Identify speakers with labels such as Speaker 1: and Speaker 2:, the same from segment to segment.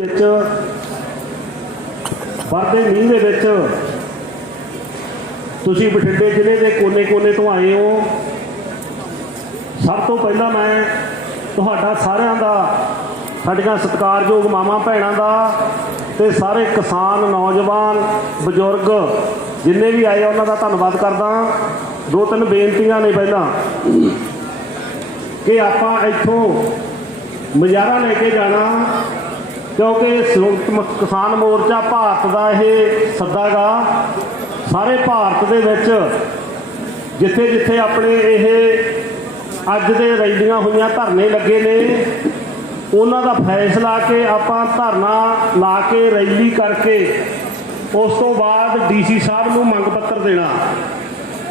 Speaker 1: ਵਿੱਚ ਵਰਦੇ ਮੀਂਹ ਦੇ ਵਿੱਚ। ਤੁਸੀਂ ਬਠਿੰਡੇ ਜ਼ਿਲ੍ਹੇ ਦੇ ਕੋਨੇ-ਕੋਨੇ ਤੋਂ ਆਏ ਹੋ। ਸਭ ਤੋਂ ਪਹਿਲਾਂ ਮੈਂ ਤੁਹਾਡਾ ਸਾਰਿਆਂ ਦਾ ਸਾਡੀਆਂ ਸਤਿਕਾਰਯੋਗ ਮਾਵਾਂ ਭੈਣਾਂ ਦਾ ਤੇ ਸਾਰੇ ਕਿਸਾਨ ਨੌਜਵਾਨ ਬਜ਼ੁਰਗ ਜਿੰਨੇ ਵੀ ਆਏ ਆ, ਉਹਨਾਂ ਦਾ ਧੰਨਵਾਦ ਕਰਦਾ। ਦੋ ਤਿੰਨ ਬੇਨਤੀਆਂ ਨੇ ਪਹਿਲਾਂ ਕਿ ਆਪਾਂ ਇੱਥੋਂ ਮੁਜ਼ਾਹਰਾ ਲੈ ਕੇ ਜਾਣਾ। ਕਿਉਂਕਿ ਸੰਯੁਕਤ ਕਿਸਾਨ ਮੋਰਚਾ ਭਾਰਤ ਦਾ ਇਹ ਸੱਦਾਗਾ। ਸਾਰੇ ਭਾਰਤ ਦੇ ਵਿੱਚ ਜਿੱਥੇ ਜਿੱਥੇ ਆਪਣੇ ਇਹ ਅੱਜ ਦੇ ਰੈਲੀਆਂ ਹੋਈਆਂ ਧਰਨੇ ਲੱਗੇ ਨੇ, ਉਹਨਾਂ ਦਾ ਫੈਸਲਾ ਕਿ ਆਪਾਂ ਧਰਨਾ ਲਾ ਕੇ ਰੈਲੀ ਕਰਕੇ ਉਸ ਤੋਂ ਬਾਅਦ ਡੀਸੀ ਸਾਹਿਬ ਨੂੰ ਮੰਗ ਪੱਤਰ ਦੇਣਾ।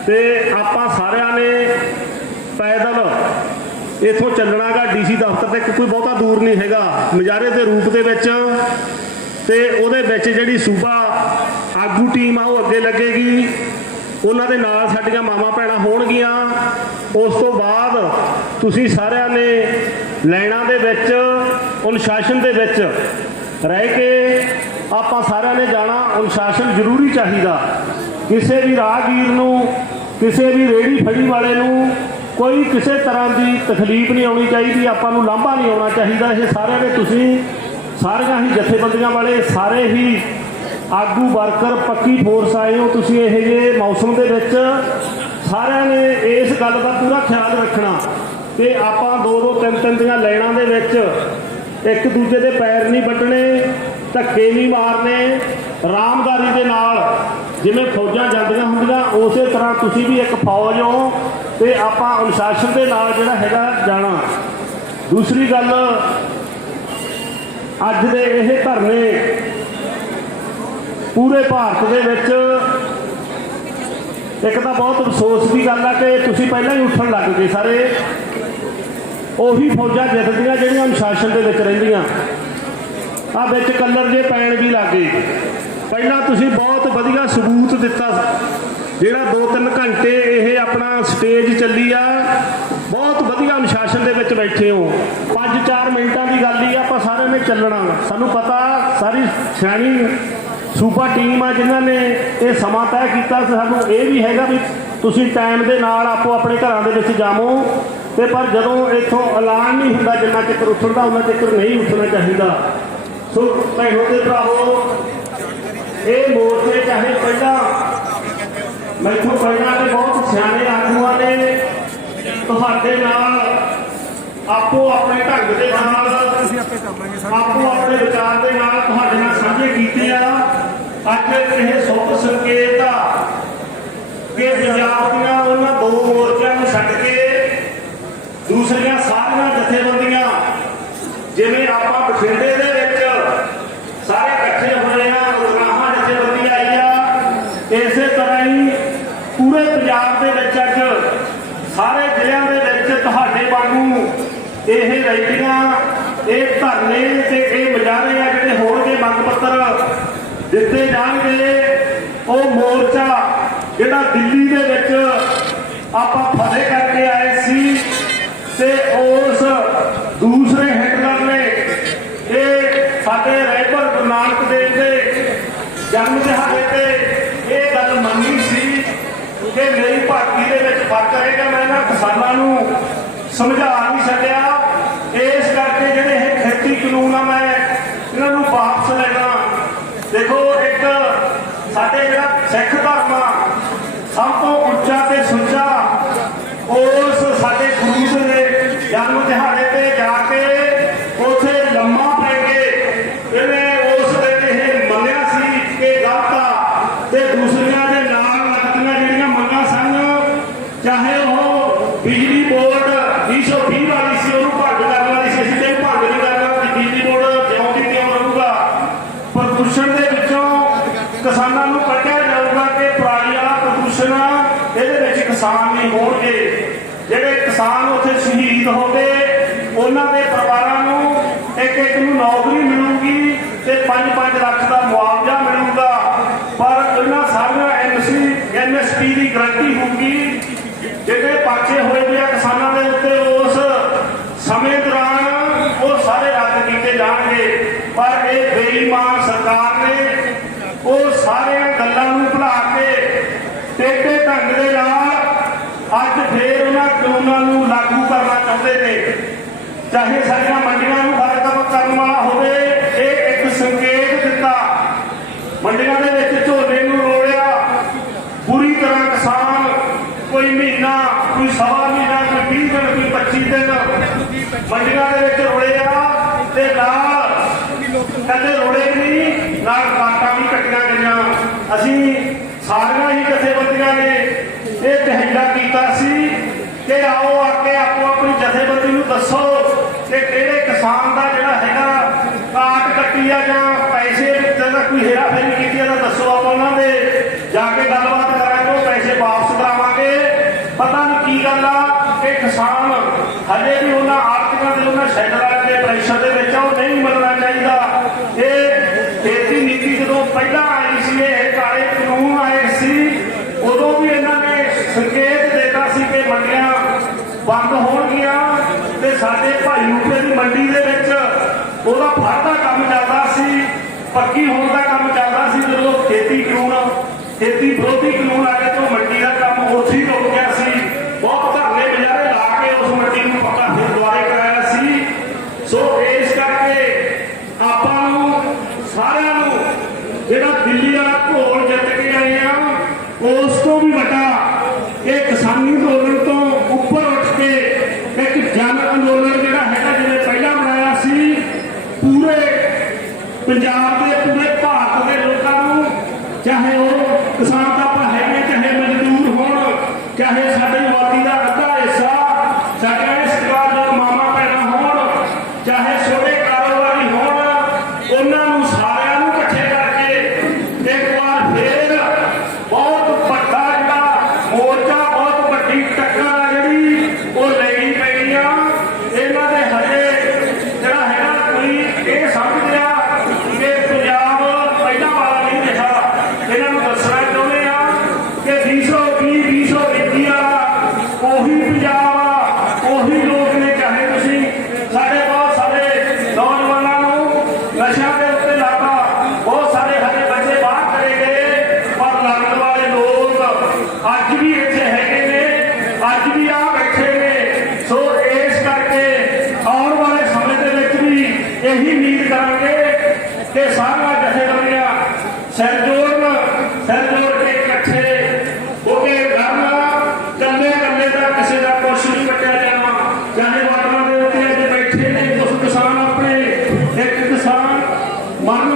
Speaker 1: ਤੇ ਆਪਾਂ ਸਾਰਿਆਂ ਨੇ ਪੈਦਲ ਇਥੋਂ ਚੱਲਣਾਗਾ ਡੀਸੀ ਦਫ਼ਤਰ 'ਤੇ ਕੋਈ ਬਹੁਤਾ ਦੂਰ ਨਹੀਂ ਹੈਗਾ। ਮਜਾਰੇ ਦੇ ਰੂਪ ਦੇ ਵਿੱਚ ਤੇ ਉਹਦੇ ਵਿੱਚ ਜਿਹੜੀ ਸੂਬਾ ਆਗੂ ਟੀਮ ਆ, ਉਹ ਅੱਗੇ ਲੱਗੇਗੀ। ਉਹਨਾਂ ਦੇ ਨਾਲ ਸਾਡੀਆਂ ਮਾਵਾਂ ਭੈਣਾਂ ਹੋਣਗੀਆਂ। ਉਸ ਤੋਂ ਬਾਅਦ ਤੁਸੀਂ ਸਾਰਿਆਂ ਨੇ ਲਾਈਨਾਂ ਦੇ ਵਿੱਚ, ਅਨੁਸ਼ਾਸਨ ਦੇ ਵਿੱਚ ਰਹਿ ਕੇ ਆਪਾਂ ਸਾਰਿਆਂ ਨੇ ਜਾਣਾ। ਅਨੁਸ਼ਾਸਨ ਜ਼ਰੂਰੀ ਚਾਹੀਦਾ। ਕਿਸੇ ਵੀ ਰਾਹਗੀਰ ਨੂੰ, ਕਿਸੇ ਵੀ ਰੇੜੀ ਫੜੀ ਵਾਲੇ ਨੂੰ ਕੋਈ ਕਿਸੇ ਤਰ੍ਹਾਂ ਦੀ ਤਕਲੀਫ ਨਹੀਂ ਆਉਣੀ ਚਾਹੀਦੀ, ਆਪਾਂ ਨੂੰ ਲਾਂਭਾ ਨਹੀਂ ਆਉਣਾ ਚਾਹੀਦਾ। ਇਹ ਸਾਰਿਆਂ ਨੇ ਤੁਸੀਂ ਸਾਰੀਆਂ ਹੀ ਜਥੇਬੰਦੀਆਂ ਵਾਲੇ ਸਾਰੇ ਹੀ ਆਗੂ, ਵਰਕਰ, ਪੱਕੀ ਫੋਰਸ ਆਏ ਹੋ ਤੁਸੀਂ ਇਹ ਜੇ ਮੌਸਮ ਦੇ ਵਿੱਚ। ਸਾਰਿਆਂ ਨੇ ਇਸ ਗੱਲ ਦਾ ਪੂਰਾ ਖਿਆਲ ਰੱਖਣਾ ਕਿ ਆਪਾਂ ਦੋ ਦੋ, ਤਿੰਨ ਤਿੰਨ ਦੀਆਂ ਲਾਈਨਾਂ ਦੇ ਵਿੱਚ ਇੱਕ ਦੂਜੇ ਦੇ ਪੈਰ ਨਹੀਂ ਵੱਢਣੇ, ਧੱਕੇ ਨਹੀਂ ਮਾਰਨੇ, ਰਾਮਦਾਰੀ ਦੇ ਨਾਲ ਜਿਵੇਂ ਫੌਜਾਂ ਜਾਂਦੀਆਂ ਹੁੰਦੀਆਂ, ਉਸੇ ਤਰ੍ਹਾਂ ਤੁਸੀਂ ਵੀ ਇੱਕ ਫੌਜ ਹੋ। ਤੇ ਆਪਾਂ ਅਨੁਸ਼ਾਸਨ ਦੇ ਨਾਲ ਜਿਹੜਾ ਹੈਗਾ ਜਾਣਾ। ਦੂਸਰੀ ਗੱਲ, ਅੱਜ ਦੇ ਇਹ ਧਰਨੇ ਪੂਰੇ ਭਾਰਤ ਦੇ ਵਿੱਚ ਇੱਕ ਤਾਂ ਬਹੁਤ ਅਫਸੋਸ ਦੀ ਗੱਲ ਆ ਕਿ ਤੁਸੀਂ ਪਹਿਲਾਂ ਹੀ ਉੱਠਣ ਲੱਗ ਗਏ ਸਾਰੇ। ਉਹੀ ਫੌਜਾਂ ਜਿੱਤਦੀਆਂ ਜਿਹੜੀਆਂ ਅਨੁਸ਼ਾਸਨ ਦੇ ਵਿੱਚ ਰਹਿੰਦੀਆਂ। ਆ ਵਿੱਚ ਕਲਰ ਜੇ ਪੈਣ ਵੀ ਲੱਗੇ ਪਹਿਲਾਂ ਤੁਸੀਂ ਬਹੁਤ ਵਧੀਆ ਸਬੂਤ ਦਿੱਤਾ ਜਿਹੜਾ 2-3 ਘੰਟੇ ਇਹ ਆਪਣਾ ਸਟੇਜ ਚੱਲੀ ਆ, ਬਹੁਤ ਵਧੀਆ ਅਨੁਸ਼ਾਸਨ ਦੇ ਵਿੱਚ ਬੈਠੇ ਹੋ। 5-4 ਮਿੰਟਾਂ ਦੀ ਗੱਲ ਹੀ ਆ, ਆਪਾਂ ਸਾਰਿਆਂ ਨੇ ਚੱਲਣਾ ਸਾਨੂੰ ਪਤਾ, ਸਾਰੀ ਸਿਆਣੀ ਸੂਪਰ ਟੀਮ ਆ, ਜਿਨ੍ਹਾਂ ਨੇ ਇਹ ਸਮਾਂ ਤੈਅ ਕੀਤਾ ਸਾਨੂੰ ਇਹ ਵੀ ਹੈਗਾ ਵੀ ਤੁਸੀਂ ਟਾਈਮ ਦੇ ਨਾਲ ਆਪੋ ਆਪਣੇ ਘਰਾਂ ਦੇ ਵਿੱਚ ਜਾਵੋ। ਤੇ ਪਰ ਜਦੋਂ ਇੱਥੋਂ ਐਲਾਨ ਨਹੀਂ ਹੁੰਦਾ, ਜਿੰਨਾ ਚਿਰ ਉੱਠਣ ਦਾ, ਉਹਨਾਂ ਚਿਰ ਨਹੀਂ ਉੱਠਣਾ ਚਾਹੀਦਾ। ਸੋ ਭੈਣੋ ਤੇ ਭਰਾਵੋ, ਇਹ ਮੋਰਚੇ ਚਾਹੇ ਪਹਿਲਾਂ ਮੈਥੋਂ ਪਹਿਲਾਂ ਤੇ ਬਹੁਤ ਸਿਆਣੇ ਆਗੂਆਂ ਨੇ ਤੁਹਾਡੇ ਨਾਲ ਆਪੋ ਆਪਣੇ ਢੰਗ ਦੇ ਨਾਲ, ਆਪੋ ਆਪਣੇ ਵਿਚਾਰ ਦੇ ਨਾਲ ਤੁਹਾਡੇ ਨਾਲ ਸਾਂਝੇ ਕੀਤੇ ਆ। ਅੱਜ ਇਹ ਸੁੱਖ ਸੰਕੇਤ ਆ ਕਿ ਪੰਜਾਬ ਦੀਆਂ ਉਹਨਾਂ ਦੋ ਮੋਰਚਿਆਂ ਨੂੰ ਛੱਡ ਕੇ ਦੂਸਰੀਆਂ ਸਾਰੀਆਂ ਜਥੇਬੰਦੀਆਂ, ਜਿਵੇਂ ਆਪਾਂ ਬਠਿੰਡੇ ਦੇ ਵਿੱਚ ਸਾਰੇ ਇਕੱਠੇ ਹੋਏ ਆ ਉਗਰਾਹਾਂ ਜਥੇਬੰਦੀ ਆਈ ਆ ਇਸੇ ਤਰ੍ਹਾਂ ਹੀ ਪੂਰੇ ਪੰਜਾਬ ਦੇ ਵਿੱਚ ਅੱਜ ਸਾਰੇ ਜ਼ਿਲ੍ਹਿਆਂ ਦੇ ਵਿੱਚ ਤੁਹਾਡੇ ਵਾਂਗੂ ਇਹ ਰੈਲੀਆਂ ਇਹ ਧਰਨੇ ਤੇ ਇਹ ਮੁਜ਼ਾਹਰੇ ਆ ਜਿਹੜੇ ਹੋਣਗੇ ਮੰਗ ਪੱਤਰ ਦਿੱਤੇ ਜਾਣਗੇ। ਉਹ ਮੋਰਚਾ ਜਿਹੜਾ ਦਿੱਲੀ ਦੇ ਵਿੱਚ ਆਪਾਂ ਫਤਿਹ ਕਰਕੇ ਆਏ ਸੀ ਤੇ ਉਸ ਦੂਸਰੇ ਹਿਟਲਰ ਨੇ ਇਹ ਸਾਡੇ ਰਹਿਬਰ ਗੁਰੂ ਨਾਨਕ ਦੇਵ ਦੇ ਜਨਮ ਦਿਹਾੜੇ ਤੇ ਇਹ ਗੱਲ ਮੰਨੀ ਸੀ ਕਿ ਮੇਰੀ ਭਾਰਤੀ ਦੇ ਵਿੱਚ ਫ਼ਰਕ ਰਹੇਗਾ। ਮੈਂ ਇਹਨਾਂ ਕਿਸਾਨਾਂ ਨੂੰ ਸਮਝਾ ਨਹੀਂ ਸਕਿਆ। ਇਸ ਕਰਕੇ ਜਿਹੜੇ ਇਹ ਖੇਤੀ ਕਾਨੂੰਨ ਆ ਮੈਂ ਇਹਨਾਂ ਨੂੰ ਵਾਪਸ ਲੈਣਾ ਦੇਖੋ ਇੱਕ ਸਾਡੇ ਜਿਹੜਾ ਸਿੱਖ ਧਰਮ ਆ ਸਭ ਤੋਂ ਉੱਚਾ ਤੇ ਸੁੱਚਾ ਉਸ ਸਾਡੇ ਗੁਰੂ ਜੀ ਦੇ ਜਨਮ ਦਿਹਾੜੇ ਤੇ ਜਾ ਕੇ ਉਥੇ ਲੰਮਾ ਪੈ ਗਏ ਇਹਨੇ ਉਸ ਦਿਨ ਇਹ ਮੰਨਿਆ ਸੀ ਕਿ ਗਲਤ ਆ ਤੇ ਦੂਸਰੀਆਂ ਦੇ ਨਾਲ ਲੱਗਦੀਆਂ ਜਿਹੜੀਆਂ ਮੰਗਾਂ ਸਨ ਚਾਹੇ ਉਹ ਬਿਜਲੀ ਬੋਰਡ 220 ਵਾਲੀ ਸੀ ਉਹਨੂੰ ਭੰਗ ਕਰਨ ਵਾਲੀ ਸੀ ਅਸੀਂ ਤੇ ਭੰਗ ਨਹੀਂ ਕਰਨਾ ਕਿ ਬਿਜਲੀ ਬੋਰਡ ਜਿਉਂ ਦੀ ਤਿਉਂ ਰਹੂਗਾ ਪ੍ਰਦੂਸ਼ਣ ਦੇ ਵਿੱਚੋਂ ਕਿਸਾਨਾਂ ਨੂੰ ਕੱਢਿਆ ਜਾਊਗਾ ਕਿ ਪਰਾਲੀ ਵਾਲਾ ਪ੍ਰਦੂਸ਼ਣ ਇਹਦੇ ਵਿੱਚ ਕਿਸਾਨ ਨਹੀਂ ਹੋਣਗੇ। ਜਿਹੜੇ ਕਿਸਾਨ ਉੱਥੇ ਸ਼ਹੀਦ ਹੋ ਗਏ ਉਹਨਾਂ ਦੇ ਪਰਿਵਾਰਾਂ ਨੂੰ ਇੱਕ ਇੱਕ ਨੂੰ ਨੌਕਰੀ ਮਿਲੂਗੀ ਤੇ 5-5 ਲੱਖ ਦਾ ਮੁਆਵਜ਼ਾ ਮਿਲੂਗਾ ਪਰ ਇਹਨਾਂ ਸਾਰੀਆਂ ਐਮਸੀ ਐਮਐਸਪੀ ਦੀ ਗਰੰਟੀ ਹੋਊਗੀ ਜਿਹੜੇ ਪਾਛੇ ਹੋਏ ਹੋਏ ਆ ਕਿਸਾਨਾਂ ਦੇ ਉੱਤੇ ਉਸ ਸਮੇਂ ਦੌਰਾਨ ਉਹ ਸਾਰੇ ਰੱਦ ਕੀਤੇ ਜਾਣਗੇ ਪਰ ਇਹ ਬੇਈਮਾਨ ਸਰਕਾਰ ਨੇ ਉਹ ਸਾਰੀਆਂ ਗੱਲਾਂ ਨੂੰ ਭੁਲਾ ਕੇ ਟੇਢੇ ਢੰਗ ਦੇ ਨਾਲ ਅੱਜ ਫੇਰ ਉਹਨਾਂ ਕਾਨੂੰਨਾਂ ਨੂੰ ਲਾਗੂ ਕਰਨਾ ਚਾਹੁੰਦੇ ਨੇ। ਚਾਹੇ ਸਾਡੀਆਂ ਮੰਡੀਆਂ ਨੂੰ ਖਤਮ ਕਰਨ ਵਾਲਾ ਹੋਵੇ, ਇਹ ਇੱਕ ਸੰਕੇਤ ਦਿੱਤਾ। ਮੰਡੀਆਂ ਦੇ ਵਿੱਚ ਝੋਨੇ ਨੂੰ ਰੋਲਿਆ ਬੁਰੀ ਤਰ੍ਹਾਂ ਕਿਸਾਨ ਕੋਈ ਮਹੀਨਾ ਕੋਈ ਸਵਾ ਮਹੀਨਾ ਕੋਈ 20 ਦਿਨ ਕੋਈ 25 ਦਿਨ ਮੰਡੀਆਂ ਦੇ ਵਿੱਚ ਰੋਲਿਆ ਤੇ ਨਾਲ ਕੱਲੇ ਰੋਲੇ ਨਹੀਂ ਨਾਲ ਕਾਟਾਂ ਵੀ ਕੱਟੀਆਂ ਗਈਆਂ ਅਸੀਂ ਸਾਰੀਆਂ ਹੀ ਜਥੇਬੰਦੀਆਂ ਨੇ ਇਹ ਤਹਿਲਾ ਕੀਤਾ ਸੀ ਕਿ ਆਓ ਆ ਕੇ ਆਪੋ ਆਪਣੀ ਜਥੇਬੰਦੀ ਨੂੰ ਦੱਸੋ ਕਿ ਕਿਹੜੇ ਕਿਸਾਨ ਦਾ ਜਿਹੜਾ ਹੈਗਾ ਕਾਟ ਕੱਟੀ ਆ ਜਾਂ ਪੈਸੇ ਵਿੱਚ ਦਾ ਕੋਈ ਹੇਰਾ ਫੇਰੀ ਕੀਤੀ ਆ ਤਾਂ ਦੱਸੋ ਆਪਾਂ ਉਹਨਾਂ ਦੇ। ਜਾ ਕੇ ਗੱਲਬਾਤ ਕਰਾਂਗੇ ਉਹ ਪੈਸੇ ਵਾਪਸ ਕਰਾਵਾਂਗੇ। ਪਤਾ ਨਹੀਂ ਕੀ ਗੱਲ ਆ ਕਿ ਕਿਸਾਨ ਹਜੇ ਵੀ ਉਹਨਾਂ ਆਰਥਿਕਾਂ ਦੇ ਉਹਨਾਂ ਸ਼ੈਡਰਾਂ ਦੇ ਪ੍ਰੈਸ਼ਰ ਦੇ ਵਿੱਚ ਆ, ਉਹ ਨਹੀਂ ਮਿਲਣਾ ਚਾਹੀਦਾ। ਇਹ ਖੇਤੀ ਨੀਤੀ ਜਦੋਂ ਪਹਿਲਾਂ ਆਈ ਕਾਲੇ ਕਾਨੂੰਨ ਆਏ ਸੀ। ਉਦੋਂ ਵੀ ਇਹਨਾਂ ਨੇ ਸੰਕੇਤ ਦਿੱਤਾ ਸੀ ਕਿ ਮੰਡੀਆਂ ਬੰਦ ਹੋਣਗੀਆਂ ਤੇ ਸਾਡੇ ਭਾਈ ਰੂਪੇ ਦੀ ਮੰਡੀ ਦੇ ਵਿੱਚ ਉਹਦਾ ਫੜ ਦਾ ਕੰਮ ਚੱਲਦਾ ਸੀ, ਪੱਕੀ ਹੋਣ ਦਾ ਕੰਮ ਚੱਲਦਾ ਸੀ ਜਦੋਂ ਖੇਤੀ ਕਾਨੂੰਨ, ਖੇਤੀ ਵਿਰੋਧੀ ਕਾਨੂੰਨ ਆ ਗਿਆ पंजाब ਇਹੀ ਉਮੀਦ ਕਰਾਂਗੇ ਕਿ ਸਾਰੀਆਂ ਜਥੇਬੰਦੀਆਂ ਸਿਰ ਜੋੜਨ ਕੇ ਇਕੱਠੇ ਹੋ ਕੇ ਲੜਨਾ ਕੱਲੇ ਕੱਲੇ ਦਾ ਕਿਸੇ ਦਾ ਕੁਛ ਨਹੀਂ ਕੱਟਿਆ ਜਾਣਾ। ਚਾਹੇ ਵਾਟਰਾਂ ਦੇ ਉੱਤੇ ਅੱਜ ਬੈਠੇ ਨੇ ਕੁਝ ਕਿਸਾਨ ਆਪਣੇ, ਇੱਕ ਕਿਸਾਨ ਮਰਨ